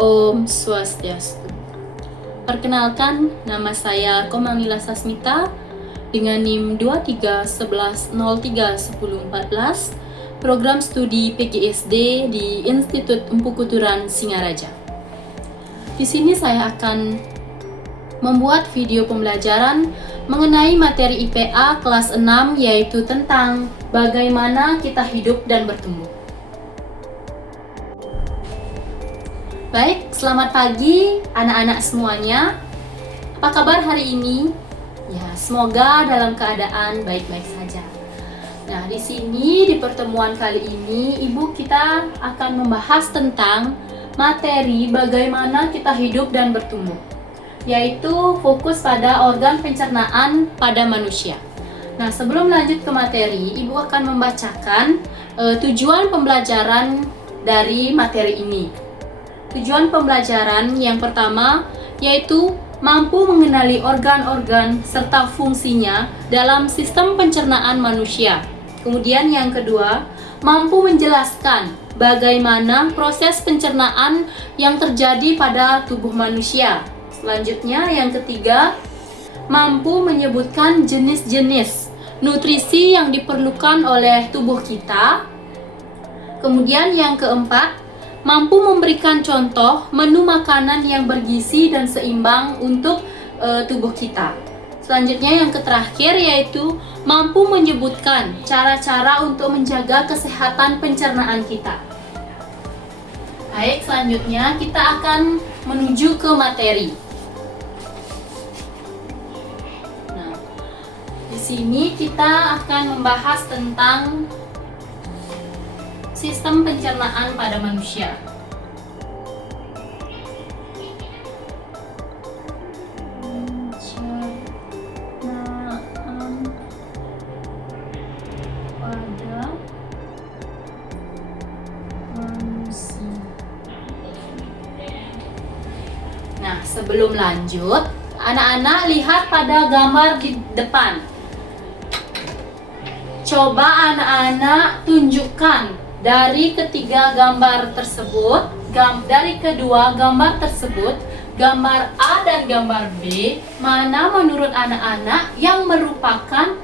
Om Swastiastu. Perkenalkan, nama saya Komamila Sasmita dengan NIM 2311031014, program studi PGSD di Institut Empu Kuturan Singaraja. Di sini saya akan membuat video pembelajaran mengenai materi IPA kelas 6, yaitu tentang bagaimana kita hidup dan bertumbuh. Baik, selamat pagi anak-anak semuanya. Apa kabar hari ini? Ya, semoga dalam keadaan baik-baik saja. Nah, di sini di pertemuan kali ini Ibu kita akan membahas tentang materi bagaimana kita hidup dan bertumbuh, yaitu fokus pada organ pencernaan pada manusia. Nah, sebelum lanjut ke materi, Ibu akan membacakan tujuan pembelajaran dari materi ini. Tujuan pembelajaran yang pertama yaitu mampu mengenali organ-organ serta fungsinya dalam sistem pencernaan manusia. Kemudian yang kedua, mampu menjelaskan bagaimana proses pencernaan yang terjadi pada tubuh manusia. Selanjutnya yang ketiga, mampu menyebutkan jenis-jenis nutrisi yang diperlukan oleh tubuh kita. Kemudian yang keempat, mampu memberikan contoh menu makanan yang bergizi dan seimbang untuk tubuh kita. Selanjutnya yang terakhir yaitu mampu menyebutkan cara-cara untuk menjaga kesehatan pencernaan kita. Baik, selanjutnya kita akan menuju ke materi. Nah, di sini kita akan membahas tentang sistem pencernaan pada manusia. Pencernaan pada manusia. Nah, sebelum lanjut, anak-anak lihat pada gambar di depan. Coba anak-anak tunjukkan dari ketiga gambar tersebut, dari kedua gambar tersebut, gambar A dan gambar B, mana menurut anak-anak yang merupakan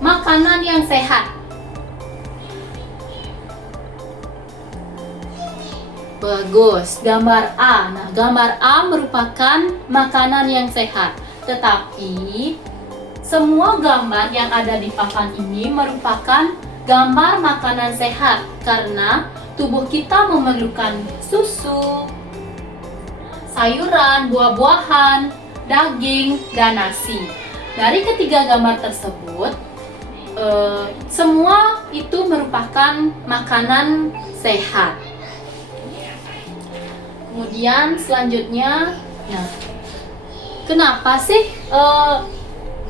makanan yang sehat? Bagus, gambar A. Nah, gambar A merupakan makanan yang sehat. Tetapi semua gambar yang ada di papan ini merupakan gambar makanan sehat karena tubuh kita memerlukan susu, sayuran, buah-buahan, daging, dan nasi. Dari ketiga gambar tersebut, semua itu merupakan makanan sehat. Kemudian selanjutnya, nah, kenapa sih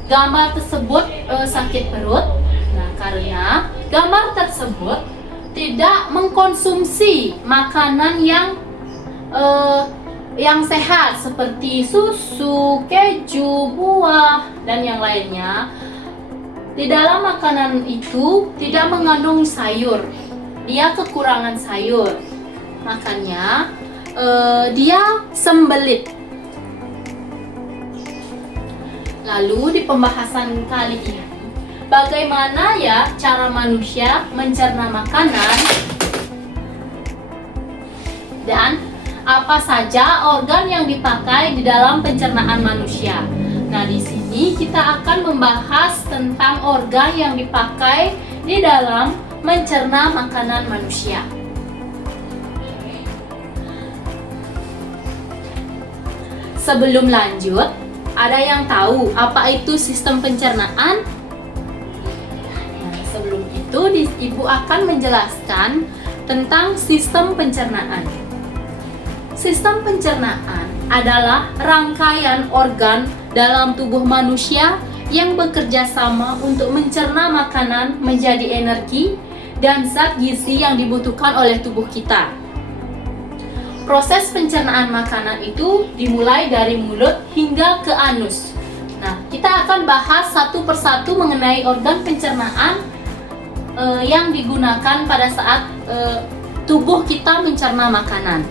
gambar tersebut sakit perut? Nah, karena gambar tersebut tidak mengkonsumsi makanan yang sehat seperti susu, keju, buah, dan yang lainnya. Di dalam makanan itu tidak mengandung sayur. Dia kekurangan sayur. Makanya dia sembelit. Lalu di pembahasan kali ini, bagaimana ya cara manusia mencerna makanan dan apa saja organ yang dipakai di dalam pencernaan manusia. Nah, di sini kita akan membahas tentang organ yang dipakai di dalam mencerna makanan manusia. Sebelum lanjut, ada yang tahu apa itu sistem pencernaan? Sebelum itu, Ibu akan menjelaskan tentang sistem pencernaan. Sistem pencernaan adalah rangkaian organ dalam tubuh manusia yang bekerja sama untuk mencerna makanan menjadi energi dan zat gizi yang dibutuhkan oleh tubuh kita. Proses pencernaan makanan itu dimulai dari mulut hingga ke anus. Nah, kita akan bahas satu persatu mengenai organ pencernaan yang digunakan pada saat tubuh kita mencerna makanan.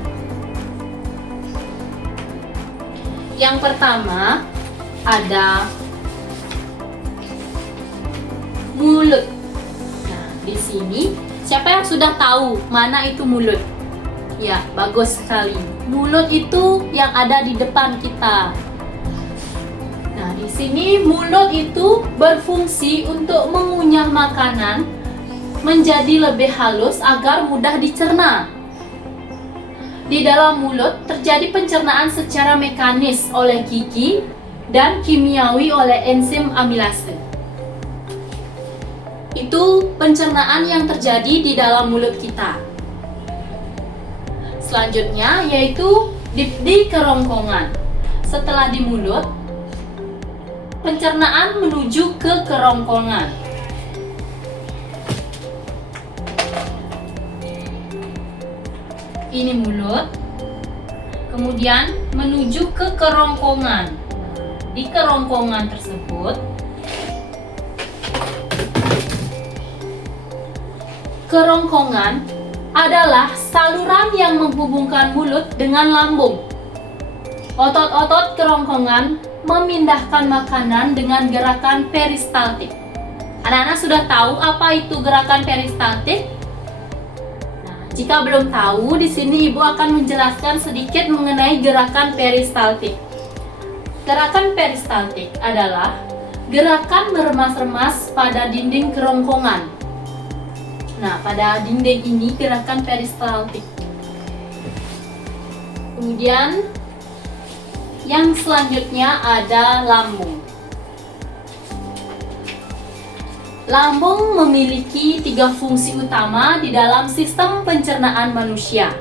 Yang pertama ada mulut. Nah, di sini siapa yang sudah tahu mana itu mulut? Ya, bagus sekali. Mulut itu yang ada di depan kita. Nah, di sini mulut itu berfungsi untuk mengunyah makanan menjadi lebih halus agar mudah dicerna. Di dalam mulut terjadi pencernaan secara mekanis oleh gigi dan kimiawi oleh enzim amilase. Itu pencernaan yang terjadi di dalam mulut kita. Selanjutnya yaitu di kerongkongan. Setelah di mulut, pencernaan menuju ke kerongkongan. Ini mulut, kemudian menuju ke kerongkongan. Di kerongkongan tersebut, kerongkongan adalah saluran yang menghubungkan mulut dengan lambung. Otot-otot kerongkongan memindahkan makanan dengan gerakan peristaltik. Anak-anak sudah tahu apa itu gerakan peristaltik? Nah, jika belum tahu, di sini Ibu akan menjelaskan sedikit mengenai gerakan peristaltik. Gerakan peristaltik adalah gerakan meremas-remas pada dinding kerongkongan. Nah, pada dinding ini gerakan peristaltik. Kemudian yang selanjutnya ada lambung. Lambung memiliki 3 fungsi utama di dalam sistem pencernaan manusia,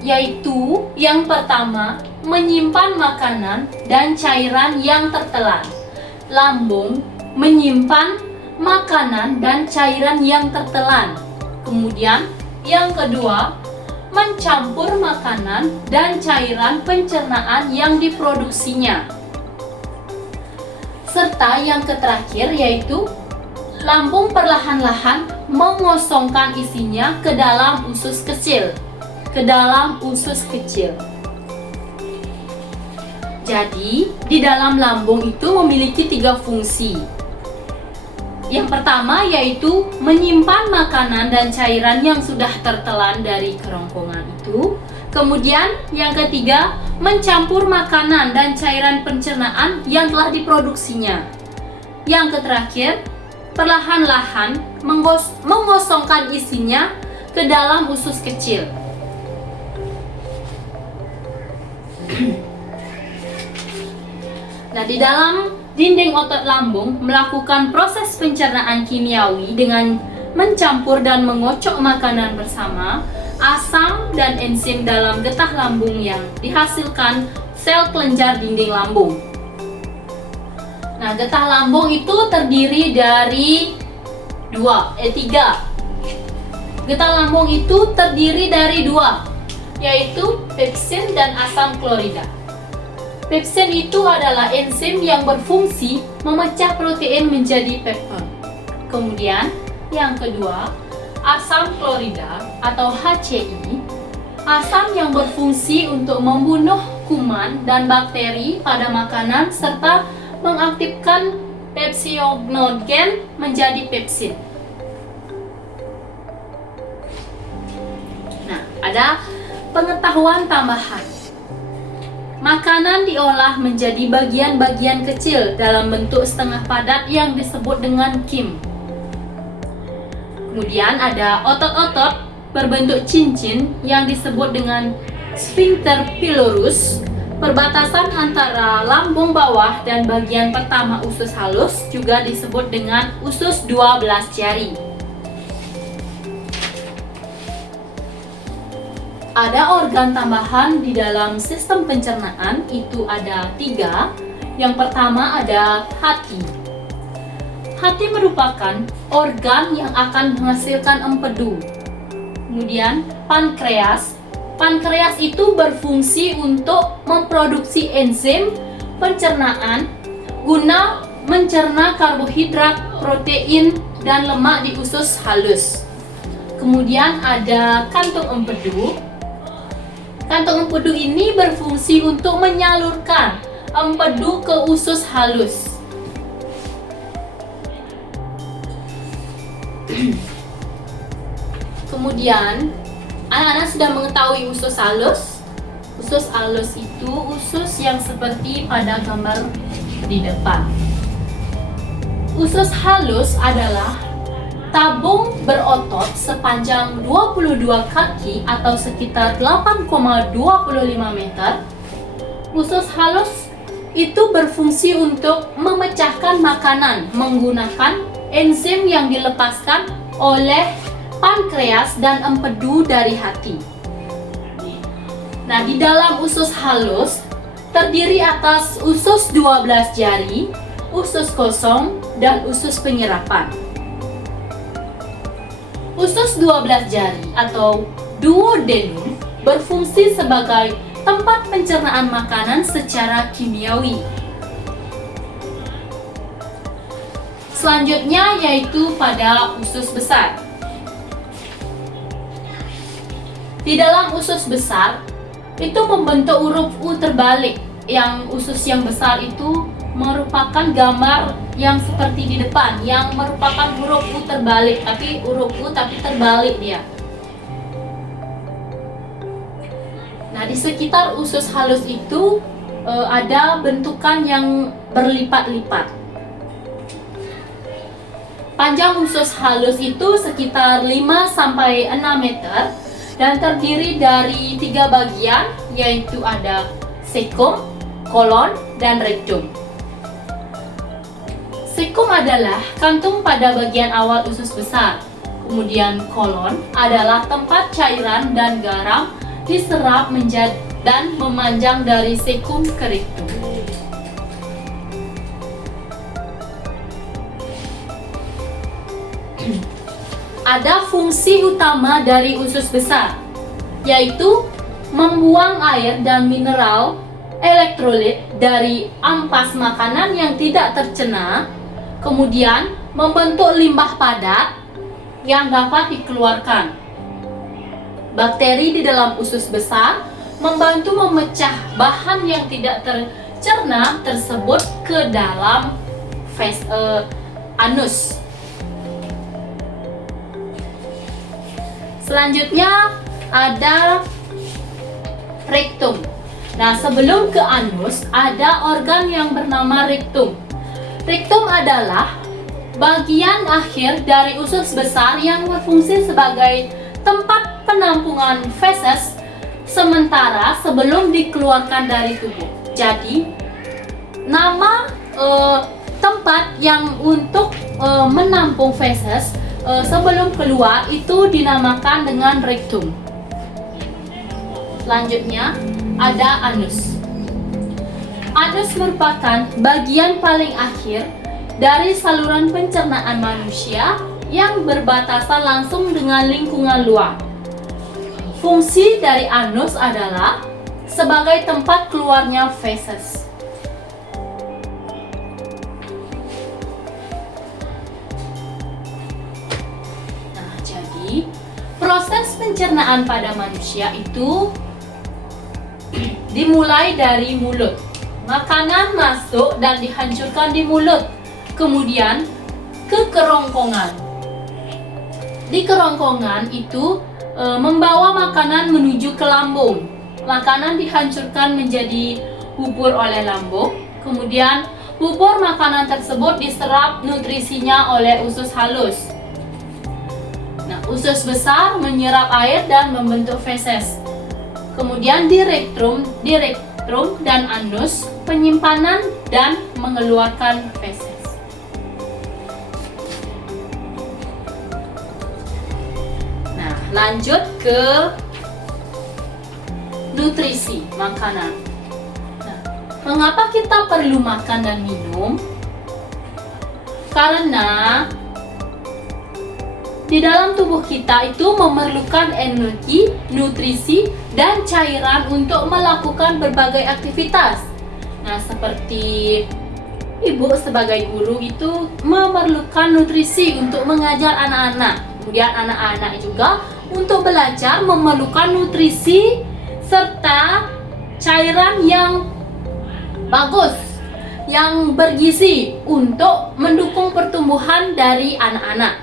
yaitu yang pertama, menyimpan makanan dan cairan yang tertelan. Lambung menyimpan makanan dan cairan yang tertelan. Kemudian yang kedua, mencampur makanan dan cairan pencernaan yang diproduksinya. Serta yang terakhir yaitu lambung perlahan-lahan mengosongkan isinya ke dalam usus kecil. Jadi, di dalam lambung itu memiliki 3 fungsi. Yang pertama yaitu menyimpan makanan dan cairan yang sudah tertelan dari kerongkongan itu. Kemudian yang ketiga, mencampur makanan dan cairan pencernaan yang telah diproduksinya. Yang terakhir, perlahan-lahan mengosongkan isinya ke dalam usus kecil. Nah, di dalam dinding otot lambung melakukan proses pencernaan kimiawi dengan mencampur dan mengocok makanan bersama asam dan enzim dalam getah lambung yang dihasilkan sel kelenjar dinding lambung. Nah, getah lambung itu terdiri dari 3. Getah lambung itu terdiri dari 2, yaitu pepsin dan asam klorida. Pepsin itu adalah enzim yang berfungsi memecah protein menjadi peptid. Kemudian, yang kedua, asam klorida atau HCl, asam yang berfungsi untuk membunuh kuman dan bakteri pada makanan serta mengaktifkan pepsinogen menjadi pepsin. Nah, ada pengetahuan tambahan. Makanan diolah menjadi bagian-bagian kecil dalam bentuk setengah padat yang disebut dengan kim. Kemudian ada otot-otot berbentuk cincin yang disebut dengan sphincter pylorus. Perbatasan antara lambung bawah dan bagian pertama usus halus juga disebut dengan usus 12 jari. Ada organ tambahan di dalam sistem pencernaan, itu ada 3. Yang pertama ada hati. Hati merupakan organ yang akan menghasilkan empedu. Kemudian pankreas. Pankreas itu berfungsi untuk memproduksi enzim pencernaan guna mencerna karbohidrat, protein, dan lemak di usus halus. Kemudian ada kantung empedu. Kantong empedu ini berfungsi untuk menyalurkan empedu ke usus halus. Kemudian, anak-anak sudah mengetahui usus halus. Usus halus itu usus yang seperti pada gambar di depan. Usus halus adalah tabung berotot sepanjang 22 kaki atau sekitar 8,25 meter. Usus halus itu berfungsi untuk memecahkan makanan menggunakan enzim yang dilepaskan oleh pankreas dan empedu dari hati. Nah, di dalam usus halus terdiri atas usus 12 jari, usus kosong, dan usus penyerapan. Usus 12 jari atau duodenum berfungsi sebagai tempat pencernaan makanan secara kimiawi. Selanjutnya yaitu pada usus besar. Di dalam usus besar itu membentuk huruf U terbalik, yang usus yang besar itu merupakan gambar yang seperti di depan, yang merupakan huruf U terbalik, tapi huruf U tapi terbalik dia. Nah, di sekitar usus halus itu ada bentukan yang berlipat-lipat. Panjang usus halus itu sekitar 5-6 meter dan terdiri dari 3 bagian, yaitu ada sekum, kolon, dan rektum. Sekum adalah kantung pada bagian awal usus besar. Kemudian kolon adalah tempat cairan dan garam diserap menjadi dan memanjang dari sekum ke rektum. Ada fungsi utama dari usus besar, yaitu membuang air dan mineral elektrolit dari ampas makanan yang tidak tercerna, kemudian membentuk limbah padat yang dapat dikeluarkan. Bakteri di dalam usus besar membantu memecah bahan yang tidak tercerna tersebut ke dalam anus. Selanjutnya ada rektum. Nah, sebelum ke anus ada organ yang bernama rektum. Rektum adalah bagian akhir dari usus besar yang berfungsi sebagai tempat penampungan feses sementara sebelum dikeluarkan dari tubuh. Jadi, nama tempat yang untuk menampung feses sebelum keluar itu dinamakan dengan rektum. Selanjutnya ada anus. Anus merupakan bagian paling akhir dari saluran pencernaan manusia yang berbatasan langsung dengan lingkungan luar. Fungsi dari anus adalah sebagai tempat keluarnya feses. Proses pencernaan pada manusia itu dimulai dari mulut. Makanan masuk dan dihancurkan di mulut, kemudian ke kerongkongan. Di kerongkongan itu membawa makanan menuju ke lambung. Makanan dihancurkan menjadi bubur oleh lambung, kemudian bubur makanan tersebut diserap nutrisinya oleh usus halus. Nah, usus besar menyerap air dan membentuk feses. Kemudian di rektum dan anus penyimpanan dan mengeluarkan feses. Nah, lanjut ke nutrisi makanan. Nah, mengapa kita perlu makan dan minum? Karena di dalam tubuh kita itu memerlukan energi, nutrisi, dan cairan untuk melakukan berbagai aktivitas. Nah, seperti ibu sebagai guru itu memerlukan nutrisi untuk mengajar anak-anak. Kemudian anak-anak juga untuk belajar memerlukan nutrisi serta cairan yang bagus, yang bergizi untuk mendukung pertumbuhan dari anak-anak.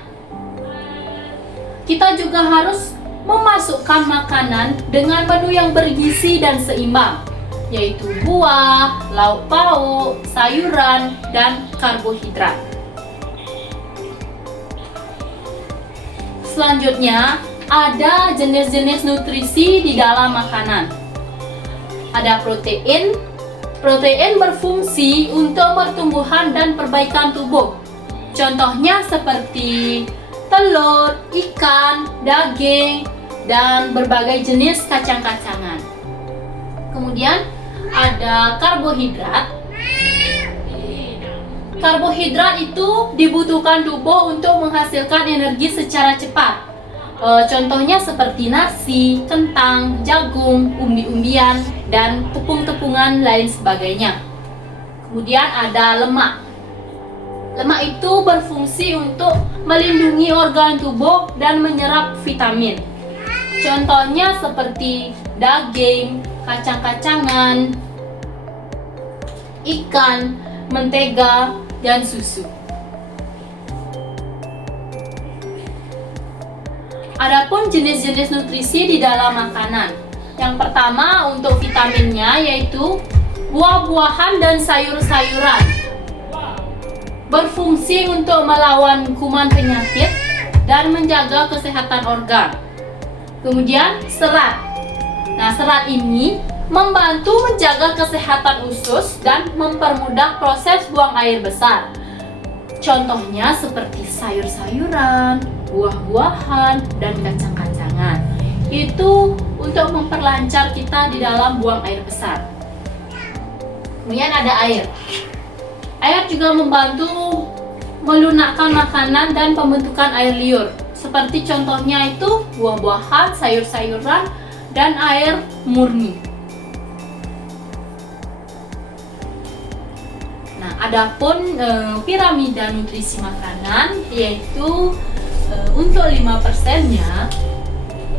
Kita juga harus memasukkan makanan dengan menu yang bergizi dan seimbang, yaitu buah, lauk pauk, sayuran, dan karbohidrat. Selanjutnya, ada jenis-jenis nutrisi di dalam makanan. Ada protein. Protein berfungsi untuk pertumbuhan dan perbaikan tubuh. Contohnya seperti telur, ikan, daging, dan berbagai jenis kacang-kacangan. Kemudian ada karbohidrat. Karbohidrat itu dibutuhkan tubuh untuk menghasilkan energi secara cepat. Contohnya seperti nasi, kentang, jagung, umbi-umbian, dan tepung-tepungan lain sebagainya. Kemudian ada lemak. Lemak itu berfungsi untuk melindungi organ tubuh dan menyerap vitamin. Contohnya seperti daging, kacang-kacangan, ikan, mentega, dan susu. Adapun jenis-jenis nutrisi di dalam makanan. Yang pertama untuk vitaminnya yaitu buah-buahan dan sayur-sayuran. Berfungsi untuk melawan kuman penyakit dan menjaga kesehatan organ. Kemudian serat. Nah, serat ini membantu menjaga kesehatan usus dan mempermudah proses buang air besar. Contohnya seperti sayur-sayuran, buah-buahan, dan kacang-kacangan. Itu untuk memperlancar kita di dalam buang air besar. Kemudian ada air. Air juga membantu melunakkan makanan dan pembentukan air liur. Seperti contohnya itu buah-buahan, sayur-sayuran, dan air murni. Nah, adapun piramida nutrisi makanan yaitu untuk 5%-nya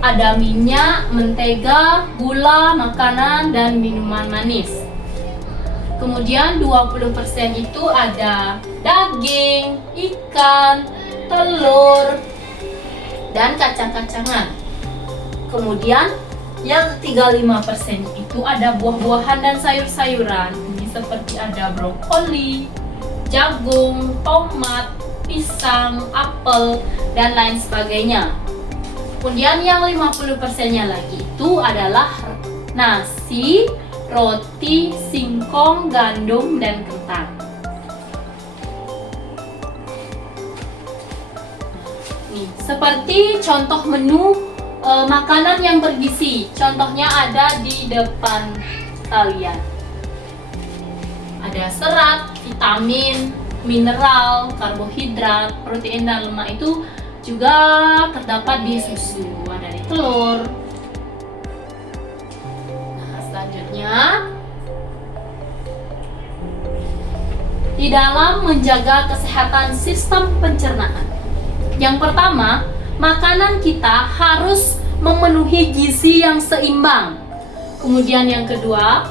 ada minyak, mentega, gula, makanan, dan minuman manis. Kemudian 20% itu ada daging, ikan, telur, dan kacang-kacangan. Kemudian yang 35% itu ada buah-buahan dan sayur-sayuran. Ini seperti ada brokoli, jagung, tomat, pisang, apel, dan lain sebagainya. Kemudian yang 50%-nya lagi itu adalah nasi, roti, singkong, gandum, dan kentang. Nih, seperti contoh menu makanan yang bergizi. Contohnya ada di depan kalian. Ada serat, vitamin, mineral, karbohidrat, protein, dan lemak itu juga terdapat di susu. Ada di telur. Selanjutnya, di dalam menjaga kesehatan sistem pencernaan. Yang pertama, makanan kita harus memenuhi gizi yang seimbang. Kemudian yang kedua,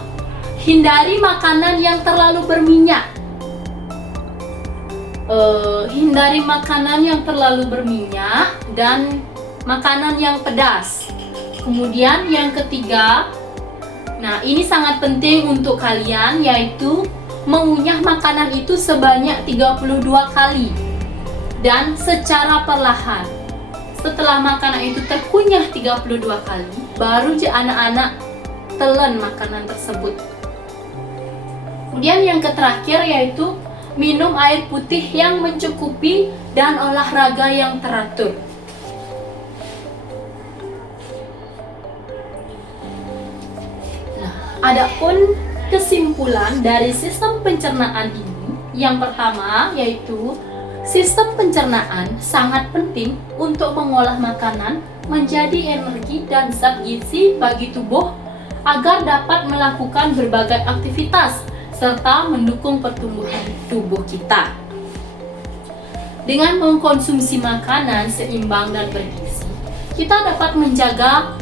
hindari makanan yang terlalu berminyak. Hindari makanan yang terlalu berminyak dan makanan yang pedas. Kemudian yang ketiga, nah ini sangat penting untuk kalian, yaitu mengunyah makanan itu sebanyak 32 kali dan secara perlahan. Setelah makanan itu terkunyah 32 kali, baru anak-anak telan makanan tersebut. Kemudian yang terakhir yaitu minum air putih yang mencukupi dan olahraga yang teratur. Adapun kesimpulan dari sistem pencernaan ini, yang pertama yaitu sistem pencernaan sangat penting untuk mengolah makanan menjadi energi dan zat gizi bagi tubuh agar dapat melakukan berbagai aktivitas serta mendukung pertumbuhan tubuh kita. Dengan mengkonsumsi makanan seimbang dan bergizi, kita dapat menjaga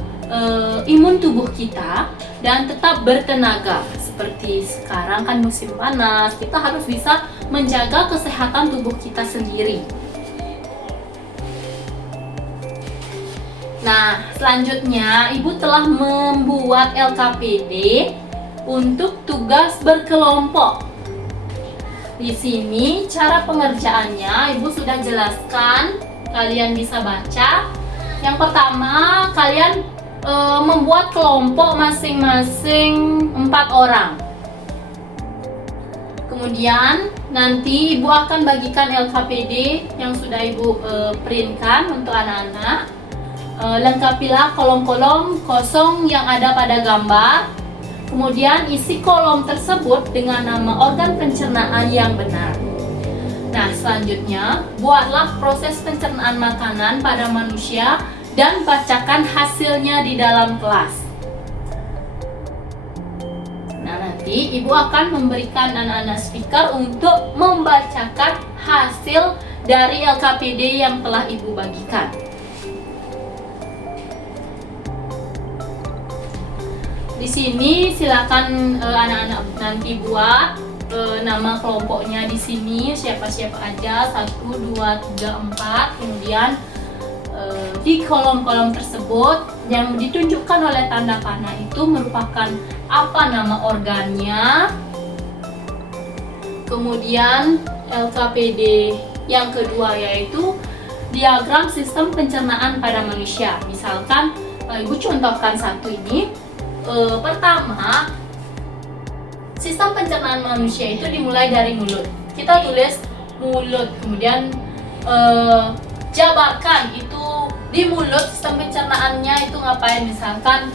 imun tubuh kita dan tetap bertenaga. Seperti sekarang kan musim panas, kita harus bisa menjaga kesehatan tubuh kita sendiri. Nah, selanjutnya Ibu telah membuat LKPD untuk tugas berkelompok. Di sini cara pengerjaannya Ibu sudah jelaskan, kalian bisa baca. Yang pertama, kalian membuat kelompok masing-masing 4 orang. Kemudian nanti Ibu akan bagikan LKPD yang sudah Ibu printkan untuk anak-anak. Lengkapilah kolom-kolom kosong yang ada pada gambar. Kemudian isi kolom tersebut dengan nama organ pencernaan yang benar. Nah, selanjutnya buatlah proses pencernaan makanan pada manusia dan bacakan hasilnya di dalam kelas. Nah, nanti Ibu akan memberikan anak-anak speaker untuk membacakan hasil dari LKPD yang telah Ibu bagikan. Di sini silakan anak-anak nanti buat nama kelompoknya di sini, siapa-siapa aja, 1, 2, 3, 4. Kemudian di kolom-kolom tersebut yang ditunjukkan oleh tanda panah itu merupakan apa nama organnya. Kemudian LKPD yang kedua yaitu diagram sistem pencernaan pada manusia. Misalkan Ibu contohkan satu ini. Pertama, sistem pencernaan manusia itu dimulai dari mulut. Kita tulis mulut, kemudian jabarkan itu di mulut sistem pencernaannya itu ngapain. Misalkan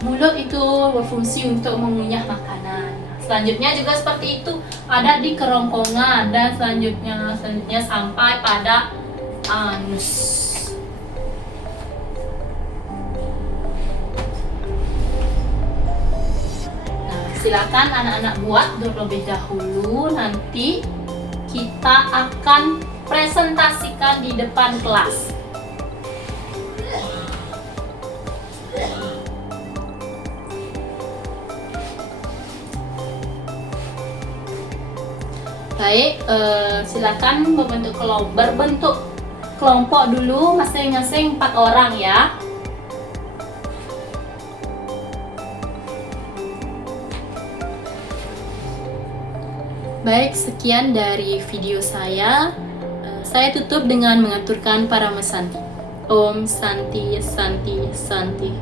mulut itu berfungsi untuk mengunyah makanan. Selanjutnya juga seperti itu, ada di kerongkongan, dan selanjutnya sampai pada anus. Silakan anak-anak buat terlebih dahulu, nanti kita akan presentasikan di depan kelas. Baik, silakan berbentuk kelompok dulu, masing-masing 4 orang ya. Baik, sekian dari video saya. Saya tutup dengan mengaturkan Paramasanti. Om Santi Santi Santi.